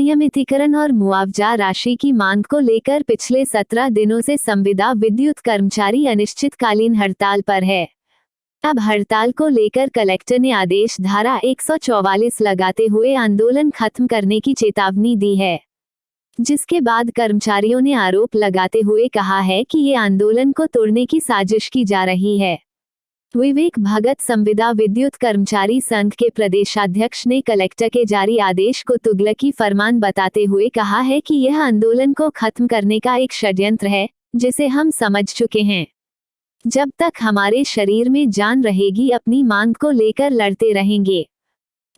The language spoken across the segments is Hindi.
अनियमितीकरण और मुआवजा राशि की मांग को लेकर पिछले 17 दिनों से संविदा विद्युत कर्मचारी अनिश्चितकालीन हड़ताल पर है। अब हड़ताल को लेकर कलेक्टर ने आदेश धारा 144 लगाते हुए आंदोलन खत्म करने की चेतावनी दी है, जिसके बाद कर्मचारियों ने आरोप लगाते हुए कहा है कि ये आंदोलन को तोड़ने की साजिश की जा रही है। विवेक भगत संविदा विद्युत कर्मचारी संघ के प्रदेशाध्यक्ष ने कलेक्टर के जारी आदेश को तुगलकी फरमान बताते हुए कहा है कि यह आंदोलन को खत्म करने का एक षड्यंत्र है, जिसे हम समझ चुके हैं। जब तक हमारे शरीर में जान रहेगी, अपनी मांग को लेकर लड़ते रहेंगे।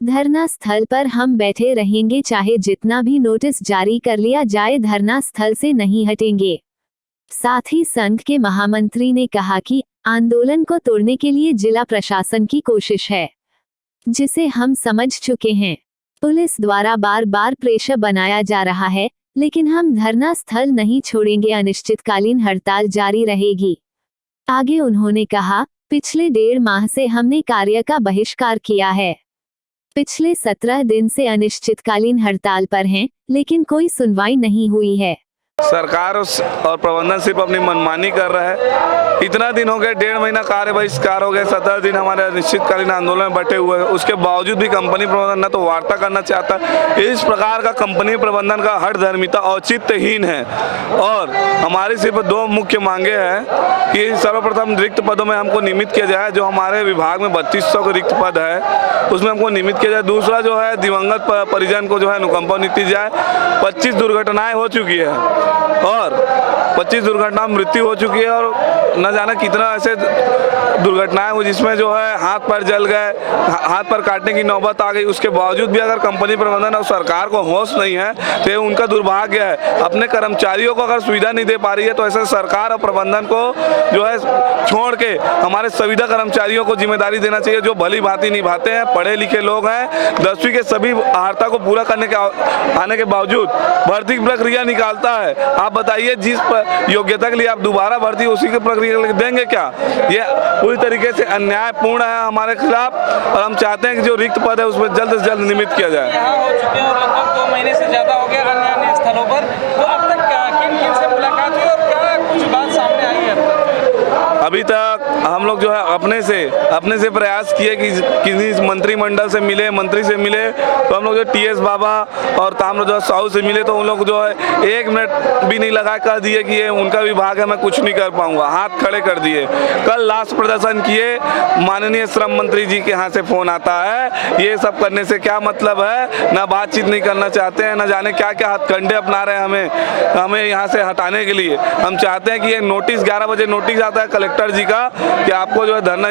धरना स्थल पर हम बैठे रहेंगे, चाहे जितना भी नोटिस जारी कर लिया जाए, धरना स्थल से नहीं हटेंगे। साथ ही संघ के महामंत्री ने कहा कि आंदोलन को तोड़ने के लिए जिला प्रशासन की कोशिश है, जिसे हम समझ चुके हैं। पुलिस द्वारा बार बार प्रेशर बनाया जा रहा है, लेकिन हम धरना स्थल नहीं छोड़ेंगे, अनिश्चितकालीन हड़ताल जारी रहेगी। आगे उन्होंने कहा, पिछले 1.5 माह से हमने कार्य का बहिष्कार किया है। पिछले 17 दिन से अनिश्चितकालीन हड़ताल पर हैं, लेकिन कोई सुनवाई नहीं हुई है। सरकार और प्रबंधन सिर्फ अपनी मनमानी कर रहा है। इतना दिन हो गए, 1.5 महीना कार्य बहिष्कार हो गए, 17 दिन हमारे अनिश्चितकालीन आंदोलन में बैठे हुए हैं। उसके बावजूद भी कंपनी प्रबंधन न तो वार्ता करना चाहता। इस प्रकार का कंपनी प्रबंधन का हठधर्मिता औचित्यहीन है। और हमारी सिर्फ 2 मुख्य मांगे हैं कि सर्वप्रथम रिक्त पदों में हमको नियमित किया जाए। जो हमारे विभाग में 3200 के रिक्त पद है, उसमें हमको नियमित किया जाए। दूसरा जो है, दिवंगत परिजन को जो है अनुकंपा नीति जाए। 25 दुर्घटनाएं हो चुकी है और 25 दुर्घटना मृत्यु हो चुकी है, और न जाना कितना ऐसे दुर्घटनाएं हुई जिसमें जो है हाथ पैर जल गए, हाथ पैर काटने की नौबत आ गई। उसके बावजूद भी अगर कंपनी प्रबंधन और सरकार को होश नहीं है, तो ये उनका दुर्भाग्य है। अपने कर्मचारियों को अगर सुविधा नहीं दे पा रही है, तो ऐसे सरकार और प्रबंधन को जो है छोड़ के हमारे संविदा कर्मचारियों को जिम्मेदारी देना चाहिए, जो भली भांति निभाते हैं, पढ़े लिखे लोग हैं। 10वीं के सभी अर्हता को पूरा करने के आने के बावजूद भर्ती प्रक्रिया निकालता है। आप बताइए, जिस योग्यता के लिए आप दोबारा भर्ती उसी की प्रक्रिया देंगे क्या? ये पूरी तरीके से अन्यायपूर्ण है हमारे खिलाफ, और हम चाहते हैं कि जो रिक्त पद है उसमें जल्द से जल्द नियमित किया जाए। यहाँ हो चुके हैं और लगभग 2 महीने से ज़्यादा हो गया अन्य अन्य स्थलों पर। तो अब तक किन किन से मुलाकात हुई और क्या कुछ बात सामने आई है? अभी तक हम लोग जो है अपने से प्रयास किए कि किसी मंत्रिमंडल से मिले, मंत्री से मिले। तो हम लोग जो TS बाबा और ताम्रध्वज साहू से मिले, तो उन लोग जो है 1 मिनट भी नहीं लगा कर दिए कि ये उनका विभाग है, मैं कुछ नहीं कर पाऊंगा, हाथ खड़े कर दिए। कल लास्ट प्रदर्शन किए, माननीय श्रम मंत्री जी के यहाँ से फोन आता है। ये सब करने से क्या मतलब है? ना बातचीत नहीं करना चाहते हैं, ना जाने क्या क्या हथकंडे अपना रहे हैं हमें यहाँ से हटाने के लिए। हम चाहते हैं कि ये नोटिस 11 बजे नोटिस आता है कलेक्टर जी का कि आपको जो है धरना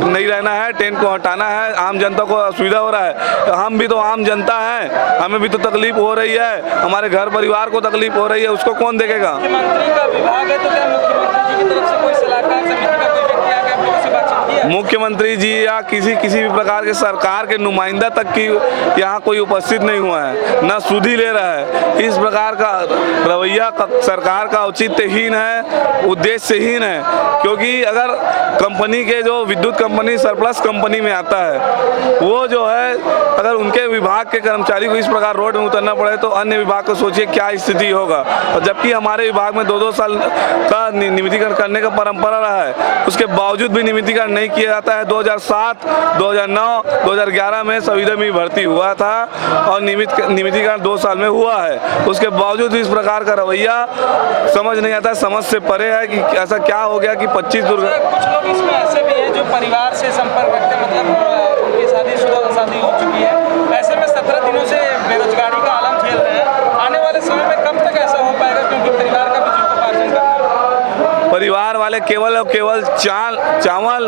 नहीं रहना है, ट्रेन को हटाना है, आम जनता को असुविधा हो रहा है। हम भी तो आम जनता है, हमें भी तो तकलीफ हो रही है, हमारे घर परिवार को तकलीफ हो रही है, उसको कौन देखेगा? मुख्यमंत्री का विभाग है, तो क्या मुख्यमंत्री जी की तरफ से कोई सलाहकार समिति का कोई व्यक्ति आके आप लोगों से बातचीत किया? मुख्यमंत्री जी या किसी भी प्रकार के सरकार के नुमाइंदा तक की यहाँ कोई उपस्थित नहीं हुआ है, न सुधी ले रहा है। इस प्रकार का रवैया सरकार का औचित्यहीन है, उद्देश्यहीन है। क्योंकि अगर कंपनी के जो विद्युत कंपनी सरप्लस कंपनी में आता है, वो जो है अगर उनके विभाग के कर्मचारी को इस प्रकार रोड में उतरना पड़े, तो अन्य विभाग को सोचिए क्या स्थिति होगा। और जबकि हमारे विभाग में 2-2 साल का नियमितीकरण करने का परंपरा रहा है, उसके बावजूद भी नियमितीकरण नहीं किया जाता है। 2007, 2009, 2011 में संविदा में भर्ती हुआ था और नियमितीकरण 2 साल में हुआ है। उसके बावजूद इस प्रकार का रवैया समझ नहीं आता, समझ से परे है कि ऐसा क्या हो गया कि 25 कुछ लोग इसमें ऐसे भी हैं जो परिवार से संपर्क रखते हैं, मतलब उनकी शादी हो चुकी है, ऐसे में 17 दिनों से बेरोजगारी का आलम झेल रहे हैं। आने वाले समय में कब तक ऐसा हो पाएगा? क्योंकि परिवार का भी जीविकोपार्जन करना है। परिवार वाले केवल और केवल चावल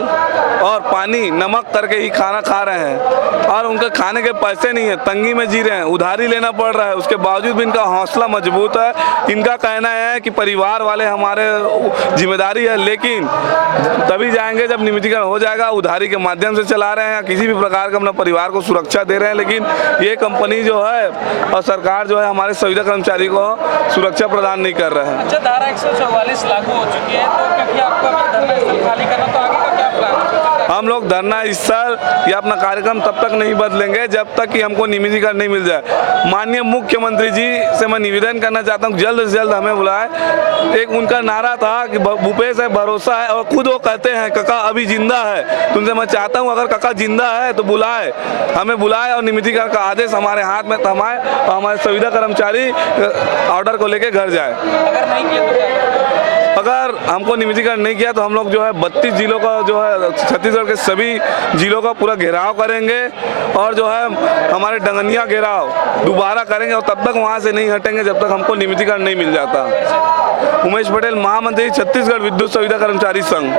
और पानी नमक करके ही खाना खा रहे हैं, और उनके खाने के पैसे नहीं है, तंगी में जी रहे हैं, उधारी लेना पड़ रहा है। उसके बावजूद भी इनका हौसला मजबूत है। इनका कहना है कि परिवार वाले हमारे जिम्मेदारी है, लेकिन तभी जाएंगे जब नियमितीकरण हो जाएगा। उधारी के माध्यम से चला रहे हैं या किसी भी प्रकार का अपना परिवार को सुरक्षा दे रहे हैं, लेकिन ये कंपनी जो है और सरकार जो है हमारे संविदा कर्मचारी को सुरक्षा प्रदान नहीं कर रहे हैं। अच्छा, धारा 144 लागू हो चुकी है, तो क्योंकि आपको अभी धरना स्थल खाली करना, तो आगे का क्या प्लान है? हम लोग धरना स्थल या अपना कार्यक्रम तब तक नहीं बदलेंगे जब तक कि हमको नियमितीकरण नहीं मिल जाए। माननीय मुख्यमंत्री जी से मैं निवेदन करना चाहता हूँ जल्द से जल्द हमें बुलाए। एक उनका नारा था कि भूपेश है भरोसा है, और खुद वो कहते हैं काका अभी जिंदा है। तुमसे मैं चाहता हूँ अगर काका जिंदा है तो बुलाए, हमें बुलाए और नियमितीकरण का आदेश हमारे हाथ में थमाए और हमारे संविदा कर्मचारी ऑर्डर को लेके घर जाए। अगर नहीं किया तो क्या करोगे? अगर हमको नियमितीकरण नहीं किया तो हम लोग जो है 32 जिलों का जो है छत्तीसगढ़ के सभी जिलों का पूरा घेराव करेंगे और जो है हमारे डंगनिया घेराव दोबारा करेंगे और तब तक वहाँ से नहीं हटेंगे जब तक हमको नियमितीकरण नहीं मिल जाता। उमेश पटेल, महामंत्री, छत्तीसगढ़ विद्युत संविदा कर्मचारी संघ।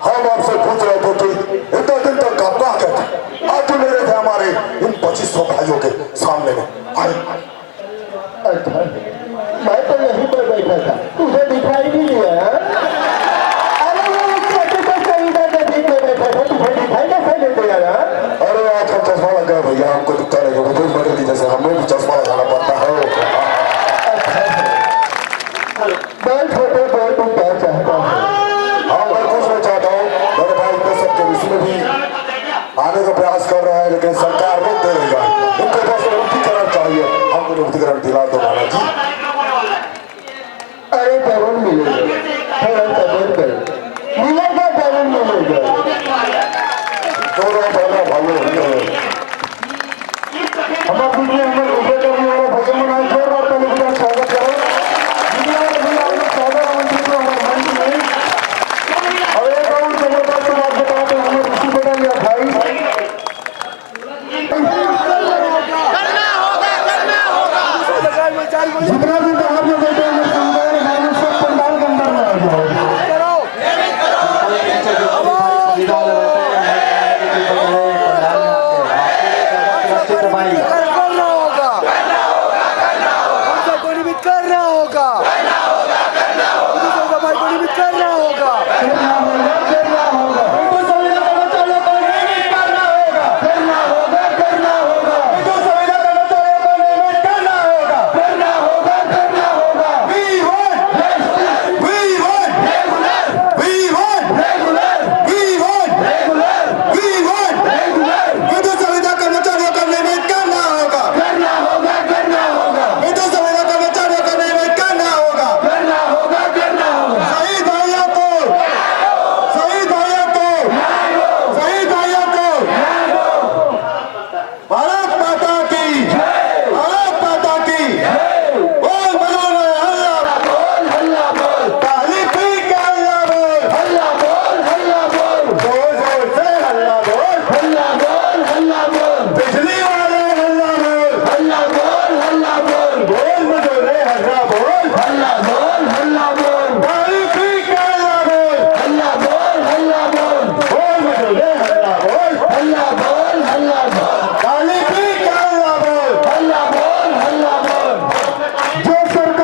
हम आपसे पूछ रहे थे कि इतना दिन तक आप कहाँ गए थे? आज तो मेरे थे हमारे इन 2500 भाइयों के सामने में आए। अच्छा, मैं तो यहीं पर बैठा था, तुझे दिखाई नहीं दिया? अरे वो छोटे से शहीदा के बीच में बैठा था, तुझे दिखाई कैसे नहीं दिया? अरे आपका चश्मा लग गया भैया, हमको दिखता रहेगा वो तो बदल जैसे हमें भी चश्मा लगाना पड़ता है। मैं छोटे बोल तुम क्या चाहता है? आने का प्रयास कर रहा है लेकिन सरकार रोक दे रही है। उनको बस नियुक्तिकरण चाहिए, हमको नियुक्तिकरण दिला दो महाराज जी। अरे जरूर मिलेगा, थोड़ा सब्र करो, मिलेगा जरूर मिलेगा। दोनों बड़ा भाइयों हम अपने अंदर उसे करने वाला भजन मनाए जोरदार ताली बजा स्वागत करो। और एक और जबरदस्त बात बताते हैं, हमें ऋषि बना लिया भाई। जितना भी बाहर में बैठे हैं सब पंडाल के अंदर में आ जाओ। जो सरकार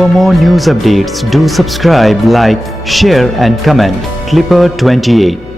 For more news updates, do subscribe, like, share and comment. Clipper 28.